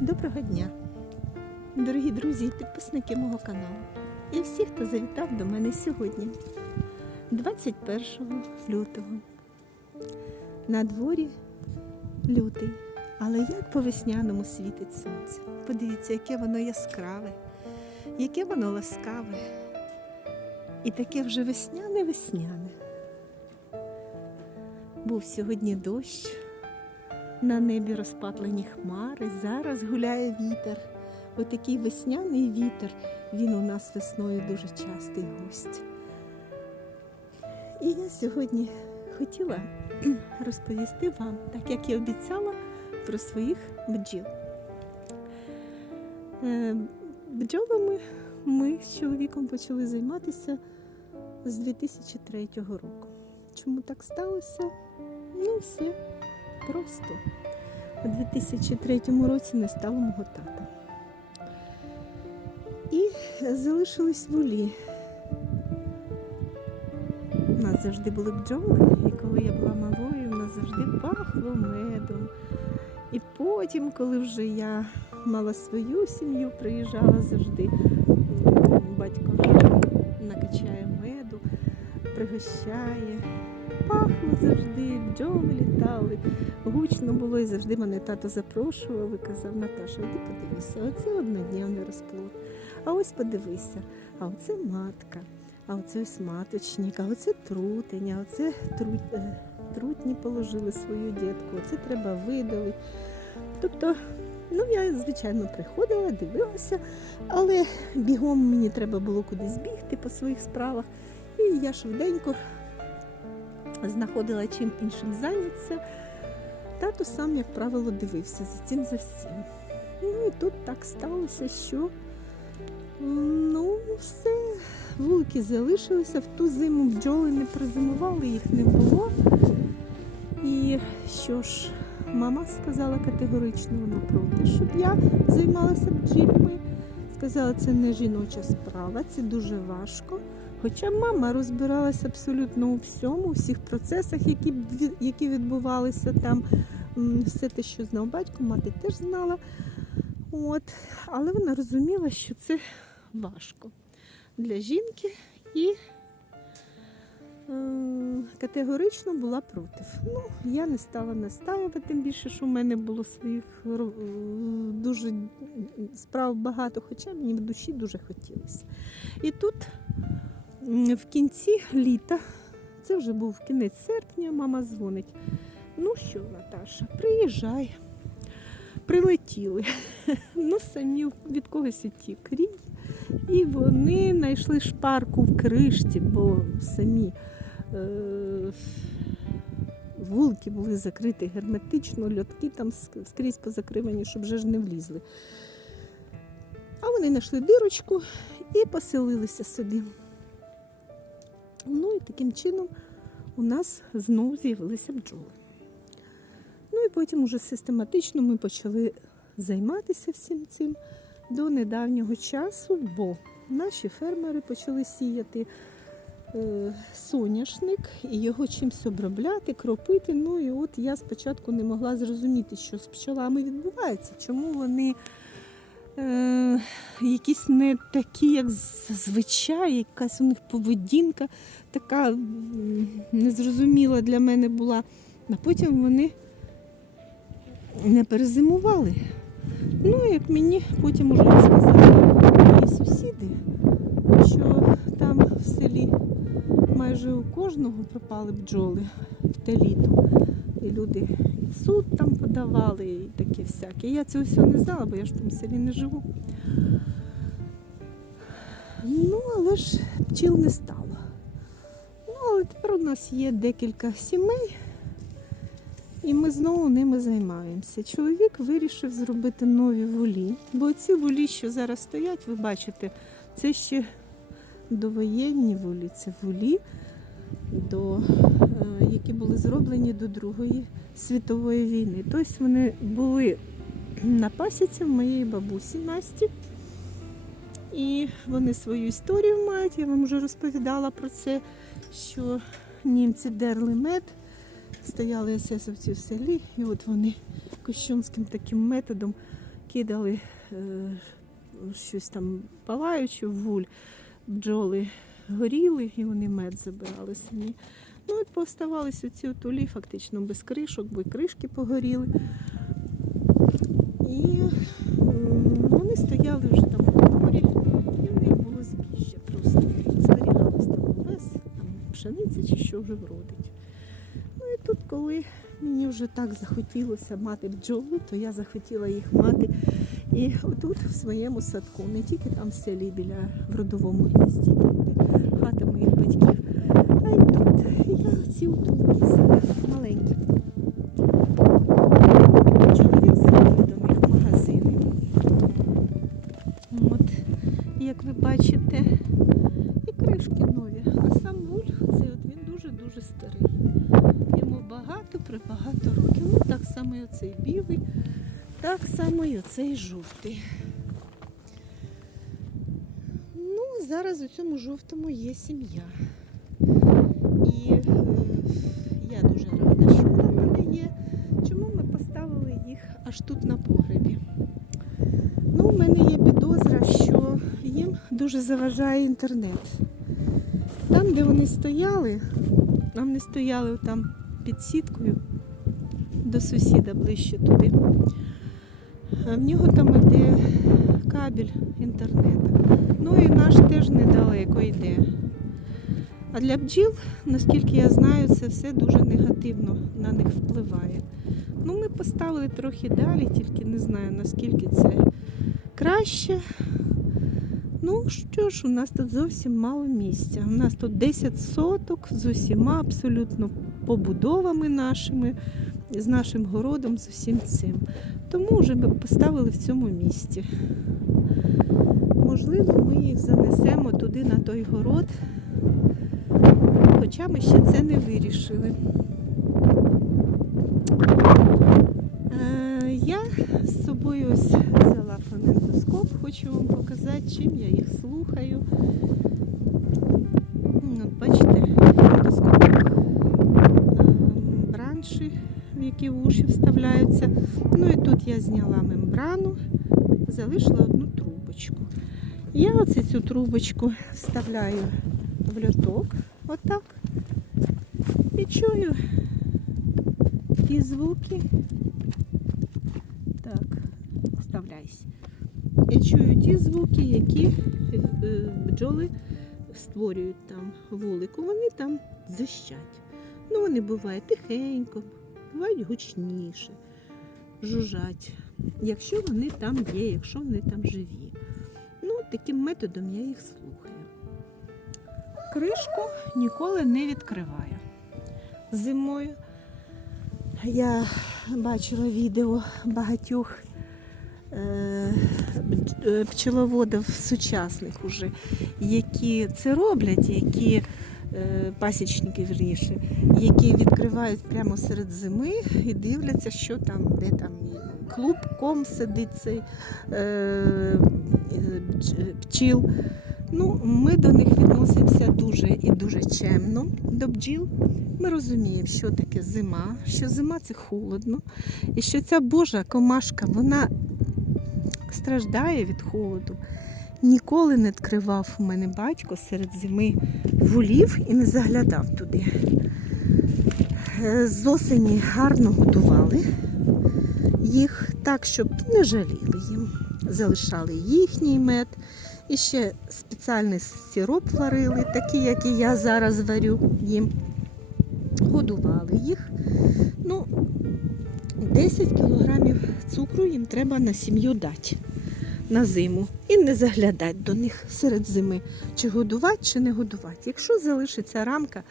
Доброго дня, дорогі друзі підписники мого каналу. І всі, хто завітав до мене сьогодні, 21 лютого. На дворі лютий, але як по весняному світить сонце. Подивіться, яке воно яскраве, яке воно ласкаве. І таке вже весняне-весняне. Був сьогодні дощ, на небі розпатлені хмари, зараз гуляє вітер. Отакий весняний вітер, він у нас весною дуже частий гость. І я сьогодні хотіла розповісти вам, так як і обіцяла, про своїх бджіл. Е, Бджолами ми з чоловіком почали займатися з 2003 року. Чому так сталося? Ну, все просто. У 2003 році не стало мого тата. І залишились волі. У нас завжди були бджоли, і коли я була малою, у нас завжди пахло медом. І потім, коли вже я мала свою сім'ю, приїжджала завжди. Батько накачає пригощає. Пахло завжди, бджоли літали. Гучно було і завжди мене тато запрошував і казав, Наташа, іди подивися, оце однодневний розплод. А ось подивися, а оце матка, а оце ось маточник, а оце трутень, а оце трут, е, трутні положили свою дітку, оце треба видалити. Тобто, ну я, звичайно, приходила, дивилася, але бігом мені треба було кудись бігти по своїх справах. І я швиденько знаходила чим іншим зайнятися. Тато сам, як правило, дивився за цим за всім. Ну і тут так сталося, що ну, все, вулики залишилися, в ту зиму бджоли не призимували, їх не було. І що ж, мама сказала категорично вона проти, щоб я займалася бджільми. Сказала, це не жіноча справа, це дуже важко. Хоча мама розбиралася абсолютно у всьому, у всіх процесах, які, які відбувалися там, все те, що знав батько, мати теж знала. От. Але вона розуміла, що це важко для жінки і е, категорично була проти. Ну, я не стала настаювати, тим більше, що в мене було своїх е, дуже справ багато, хоча мені в душі дуже хотілося. І тут в кінці літа, це вже був кінець серпня, мама дзвонить. Ну що, Наташа, приїжджай. Прилетіли. Ну, самі від когось утік рій. І вони знайшли шпарку в кришці, бо самі е- вулки були закриті герметично, льотки там скрізь позакривані, щоб вже ж не влізли. А вони знайшли дирочку і поселилися собі. Ну і таким чином у нас знову з'явилися бджоли. Ну і потім уже систематично ми почали займатися всім цим до недавнього часу, бо наші фермери почали сіяти е, соняшник і його чимось обробляти, кропити. Ну і от я спочатку не могла зрозуміти, що з пчолами відбувається, чому вони е, якісь не такі, як зазвичай, якась у них поведінка така незрозуміла для мене була. А потім вони не перезимували. Ну, як мені потім уже розказали мої сусіди, що там в селі майже у кожного пропали бджоли в те літо. І люди суд там подавали, і таке всяке. Я цього всього не знала, бо я ж в тому селі не живу. Ну, але ж пчіл не стало. Ну, але тепер у нас є декілька сімей, і ми знову ними займаємося. Чоловік вирішив зробити нові волі, бо ці волі, що зараз стоять, ви бачите, це ще довоєнні волі, це волі, до, які були зроблені до Другої світової війни. Тобто вони були на пасіці в моєї бабусі Насті. І вони свою історію мають. Я вам вже розповідала про це, що німці дерли мед стояли есесовці в селі, і от вони кощунським таким методом кидали е, щось там палаюче в вуль, бджоли горіли і вони мед забирали самі. Ну от поставалися ці от улі фактично без кришок, бо й кришки погоріли. І вони стояли вже там у дворі, і в них було збіжжя просто. Зберігалось там овес, там пшениця чи що вже вродить. Ну і тут, коли мені вже так захотілося мати бджоли, то я захотіла їх мати і отут, в своєму садку, не тільки там в селі біля в родовому гнізді, там де хата моїх батьків, ці утулки маленькі. Чоловік зробив до них магазини. От, як ви бачите, і кришки нові. А сам вуль, цей от він дуже-дуже старий. Йому багато прибагато років. Ну так само і оцей білий, так само і оцей жовтий. Ну, зараз у цьому жовтому є сім'я. І е, я дуже рада, що вона в мене є. Чому ми поставили їх аж тут на погребі? Ну, у мене є підозра, що їм дуже заважає інтернет. Там, де вони стояли, нам не стояли там під сіткою до сусіда ближче туди. А в нього там іде кабель інтернету. Ну і наш теж недалеко йде. А для бджіл, наскільки я знаю, це все дуже негативно на них впливає. Ну, ми поставили трохи далі, тільки не знаю, наскільки це краще. Ну що ж, у нас тут зовсім мало місця. У нас тут 10 соток з усіма абсолютно побудовами нашими, з нашим городом, з усім цим. Тому вже ми поставили в цьому місці. Можливо, ми їх занесемо туди на той город, хоча ми ще це не вирішили. Е, Я з собою ось взяла фонендоскоп, хочу вам показати, чим я їх слухаю. М, От бачите, фонендоскоп ем, бранші, в які в уші вставляються. Ну і тут я зняла мембрану, залишила одну трубочку. Я оце цю трубочку вставляю в льоток, отак. І чую ті звуки. Так. Я чую ті звуки, які е, бджоли створюють там вулику. Вони там зищать. Ну, вони бувають тихенько, бувають гучніше, жужжать, якщо вони там є, якщо вони там живі. Ну, таким методом я їх слухаю. Кришку ніколи не відкриваю. Зимою я бачила відео багатьох пчеловодів сучасних уже, які це роблять, які е, пасічники вірніше, які відкривають прямо серед зими і дивляться, що там, де там клубком сидить цей е, е, пчіл. Ну, ми до них відносимося дуже і дуже чемно до бджіл. Ми розуміємо, що таке зима, що зима це холодно, і що ця Божа комашка вона страждає від холоду. Ніколи не відкривав у мене батько серед зими вулів і не заглядав туди. Е, З осені гарно годували їх так, щоб не жаліли їм. Залишали їхній мед. І ще спеціальний сироп варили, такий, як і я зараз варю їм. Годували їх. Ну, 10 кілограмів цукру їм треба на сім'ю дати на зиму. І не заглядати до них серед зими, чи годувати, чи не годувати. Якщо залишиться рамка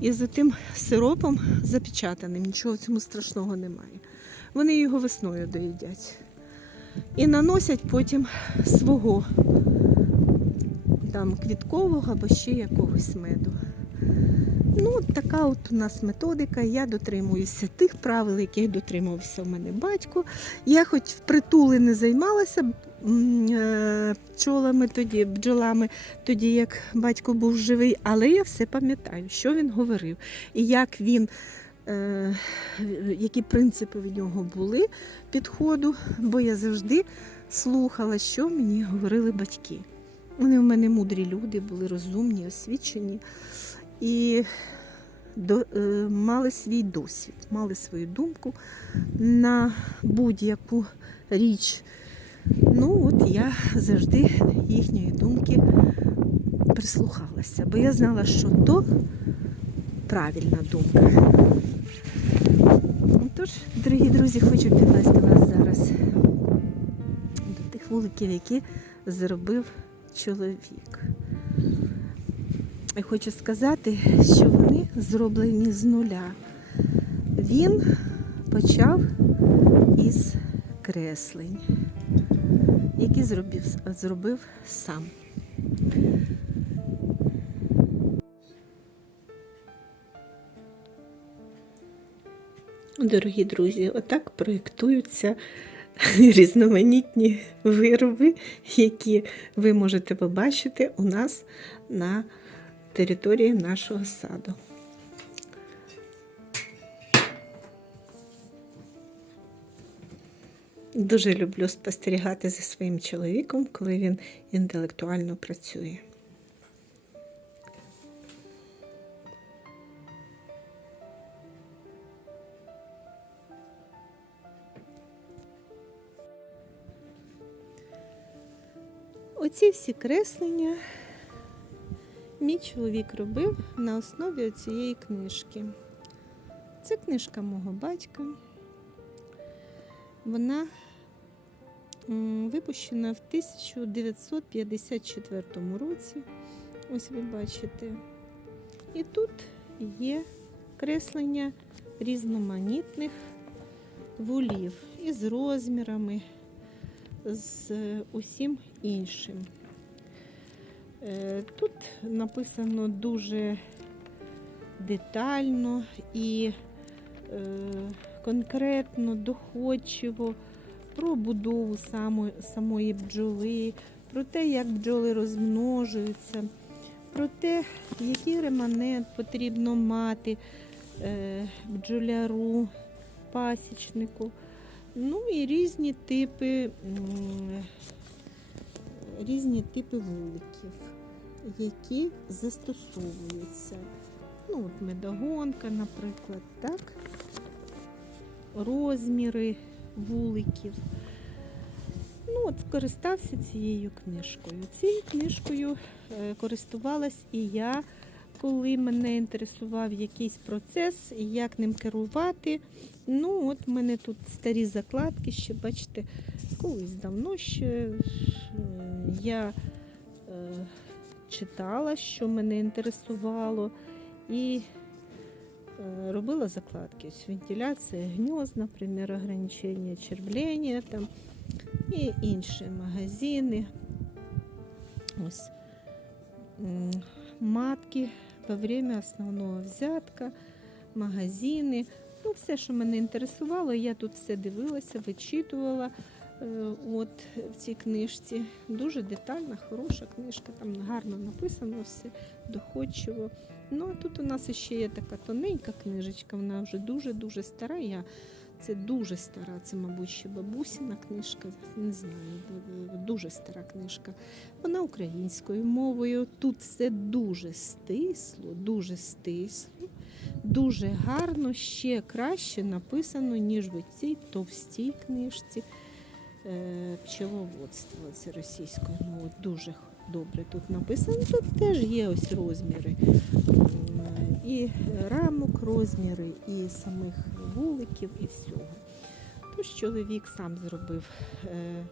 із тим сиропом запечатаним, нічого цьому страшного немає. Вони його весною доїдять. І наносять потім свого там квіткового або ще якогось меду. Ну, така от у нас методика. Я дотримуюся тих правил, яких дотримувався у мене батько. Я хоч впритули не займалася е, пчолами тоді, бджолами, тоді як батько був живий, але я все пам'ятаю, що він говорив і як він е, які принципи в нього були підходу, бо я завжди слухала, що мені говорили батьки. Вони в мене мудрі люди, були розумні, освічені і до, е, мали свій досвід, мали свою думку на будь-яку річ. Ну, от я завжди їхньої думки прислухалася, бо я знала, що то правильна думка. Тож, дорогі друзі, хочу підвести вас зараз до тих вуликів, які зробив чоловік. І хочу сказати, що вони зроблені з нуля. Він почав із креслень, які зробив, зробив сам. Дорогі друзі, отак проєктуються різноманітні вироби, які ви можете побачити у нас на території нашого саду. Дуже люблю спостерігати за своїм чоловіком, коли він інтелектуально працює. Оці всі креслення мій чоловік робив на основі цієї книжки. Це книжка мого батька. Вона випущена в 1954 році. Ось ви бачите. І тут є креслення різноманітних вулів із розмірами, з е, усім іншим. Е, Тут написано дуже детально і е, конкретно, доходчиво про будову самої, бджоли, про те, як бджоли розмножуються, про те, який реманент потрібно мати е, бджоляру, пасічнику. Ну і різні типи, різні типи вуликів, які застосовуються. Ну, от медогонка, наприклад, так? розміри вуликів. Ну, от скористався цією книжкою. Цією книжкою е, користувалась і я, коли мене інтересував якийсь процес, як ним керувати. Ну, от в мене тут старі закладки, ще, бачите, колись давно ще е, я е, читала, що мене інтересувало, і е, робила закладки. Ось вентиляція гнезд, наприклад, ограничення червлення там, і інші магазини. Ось матки во время основного взятка, магазини. Ну, все, що мене інтересувало, я тут все дивилася, вичитувала от, в цій книжці. Дуже детальна, хороша книжка, там гарно написано все, доходчиво. Ну, а тут у нас ще є така тоненька книжечка, вона вже дуже-дуже стара. Я, це дуже стара, це, мабуть, ще бабусіна книжка, не знаю, дуже стара книжка. Вона українською мовою. Тут все дуже стисло, дуже стисло дуже гарно, ще краще написано, ніж в цій товстій книжці е, пчеловодство. Це російською мовою. Дуже добре тут написано. Тут теж є ось розміри. І рамок розміри, і самих вуликів, і всього. Тож чоловік сам зробив е,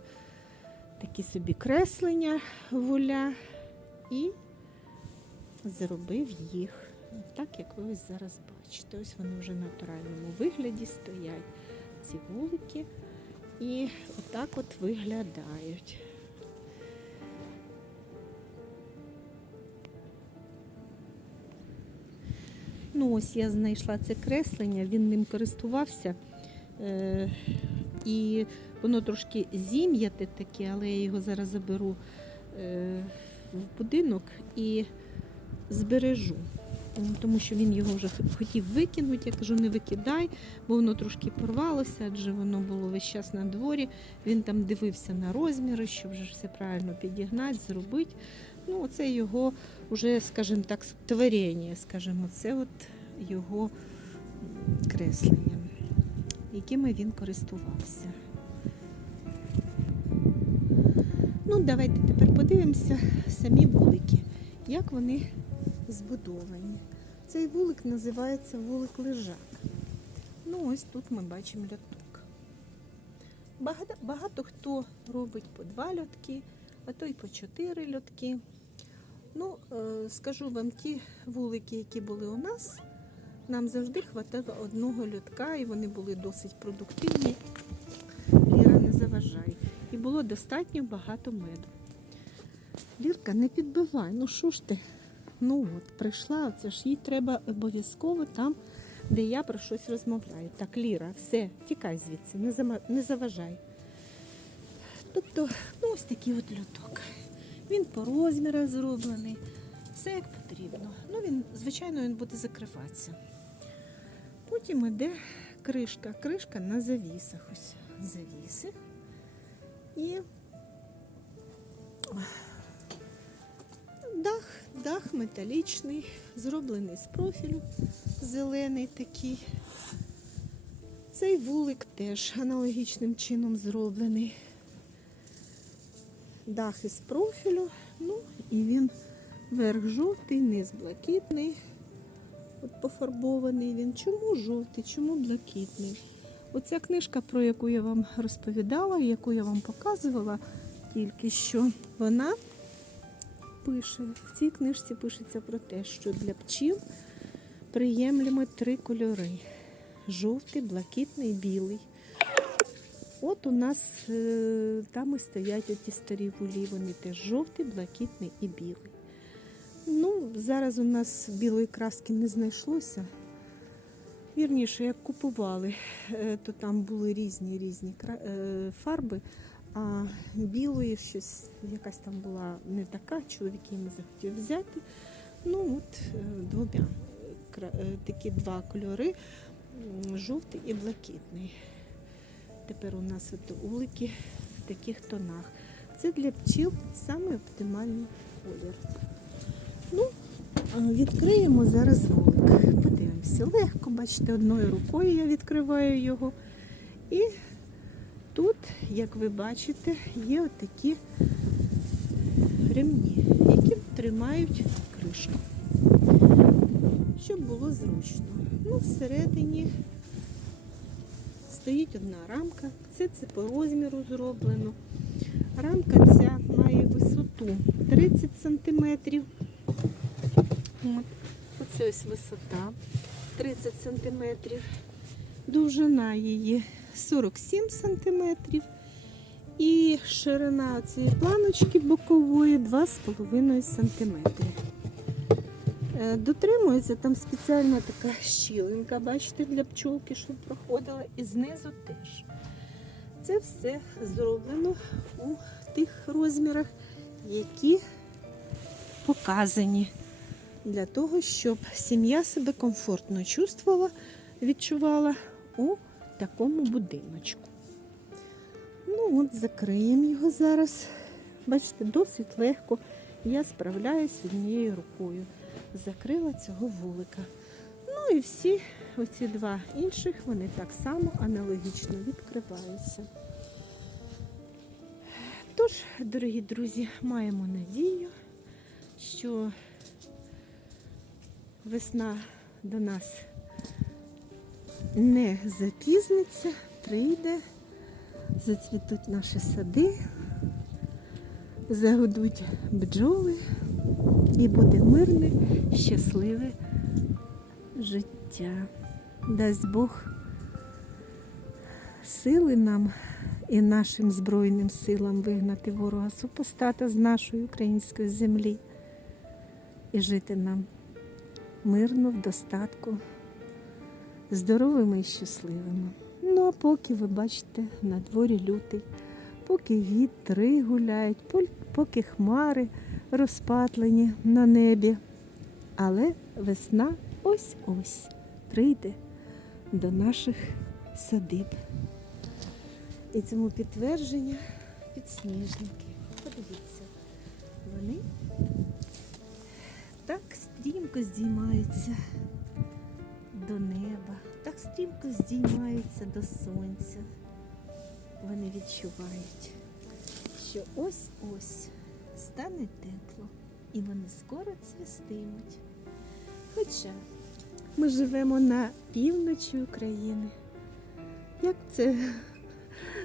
такі собі креслення вуля і зробив їх так, як ви ось зараз бачите. Ось вони вже в натуральному вигляді стоять, ці вулики, і отак от виглядають. Ну, ось я знайшла це креслення, він ним користувався. Е- і воно трошки зім'яте таке, але я його зараз заберу е- в будинок і збережу. Тому що він його вже хотів викинути. Я кажу, не викидай, бо воно трошки порвалося, адже воно було весь час на дворі. Він там дивився на розміри, щоб вже все правильно підігнати, зробити. Ну, це його вже, скажімо так, творіння, скажімо, це от його креслення, якими він користувався. Ну, давайте тепер подивимося самі вулики, як вони збудовані. Цей вулик називається вулик лежак. Ну, ось тут ми бачимо льоток. Багато, багато хто робить по два льотки, а то й по чотири льотки. Ну, е, скажу вам, ті вулики, які були у нас, нам завжди хватало одного льотка, і вони були досить продуктивні. Ліра не заважає. І було достатньо багато меду. Лірка, не підбивай, ну що ж ти? Ну от, прийшла, це ж їй треба обов'язково там, де я про щось розмовляю. Так, Ліра, все, тікай звідси, не, зама... не заважай. Тобто, ну ось такий от люток. Він по розмірах зроблений, все як потрібно. Ну, він, звичайно, він буде закриватися. Потім іде кришка. Кришка на завісах. Ось завіси. І дах, дах металічний, зроблений з профілю, зелений такий. Цей вулик теж аналогічним чином зроблений. Дах із профілю, ну і він верх жовтий, низ блакитний. От пофарбований він. Чому жовтий, чому блакитний? Оця книжка, про яку я вам розповідала, яку я вам показувала тільки що, вона пише, в цій книжці пишеться про те, що для пчіл приємлемо три кольори: жовтий, блакитний, білий. От у нас е, там і стоять оті старі вулі, вони теж жовтий, блакитний і білий. Ну, зараз у нас білої краски не знайшлося. Вірніше, як купували, е, то там були різні різні е, фарби, а білої щось якась там була не така, чоловік її не захотів взяти. Ну от е, двома е, е, такі два кольори, жовтий і блакитний. Тепер у нас от улики в таких тонах. Це для пчіл саме оптимальний колір. Ну, відкриємо зараз вулик. Подивимося. Легко, бачите, одною рукою я відкриваю його. І тут, як ви бачите, є отакі ремні, які тримають кришку, щоб було зручно. Ну, всередині стоїть одна рамка. Це, це по розміру зроблено. Рамка ця має висоту 30 сантиметрів. От. Оце ось висота 30 сантиметрів. Довжина її 47 сантиметрів. І ширина цієї планочки бокової 2,5 сантиметри. Е, Дотримується там спеціальна така щілинка, бачите, для пчолки, щоб проходила, і знизу теж. Це все зроблено у тих розмірах, які показані для того, щоб сім'я себе комфортно чувствувала, відчувала у такому будиночку. Ну от, закриємо його зараз. Бачите, досить легко. Я справляюсь однією рукою. Закрила цього вулика. Ну і всі оці два інших, вони так само аналогічно відкриваються. Тож, дорогі друзі, маємо надію, що весна до нас не запізниться, прийде, зацвітуть наші сади, загудуть бджоли і буде мирне, щасливе життя. Дасть Бог сили нам і нашим Збройним силам вигнати ворога супостата з нашої української землі і жити нам мирно, в достатку, здоровими і щасливими. Ну а поки ви бачите на дворі лютий, поки вітри гуляють, поки хмари розпатлені на небі, Але весна ось-ось прийде до наших садиб. І цьому підтвердження підсніжники. Подивіться, вони так стрімко здіймаються до неба, стрімко здіймаються до сонця. Вони відчувають, що ось-ось стане тепло, і вони скоро цвістимуть. Хоча ми живемо на півночі України. Як це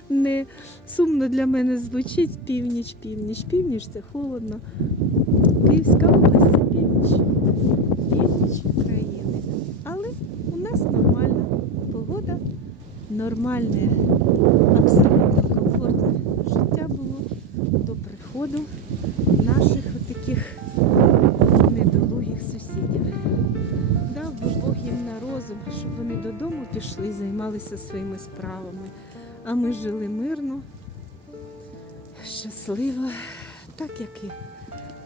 не сумно для мене звучить північ, північ, північ це холодно. Київська область це північ, північ України. Але у нас нормальна погода, нормальне, абсолютно комфортне життя було до приходу наших отаких недолугих сусідів. Дав би Бог їм на розум, щоб вони додому пішли і займалися своїми справами. А ми жили мирно, щасливо, так як і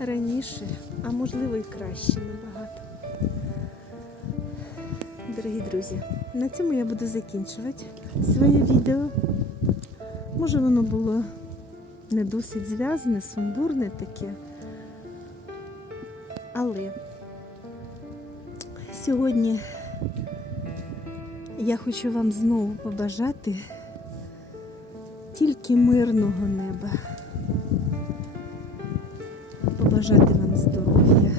раніше, а можливо і краще набагато. Дорогі друзі, на цьому я буду закінчувати своє відео. Може воно було не досить зв'язане, сумбурне таке. Але сьогодні я хочу вам знову побажати тільки мирного неба. Побажати вам здоров'я.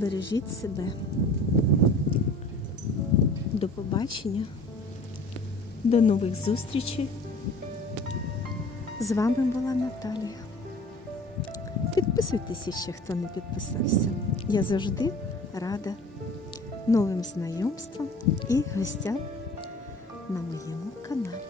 Бережіть себе. До побачення. До нових зустрічей. З вами була Наталія. Підписуйтеся ще, хто не підписався. Я завжди рада новим знайомствам і гостям на моєму каналі.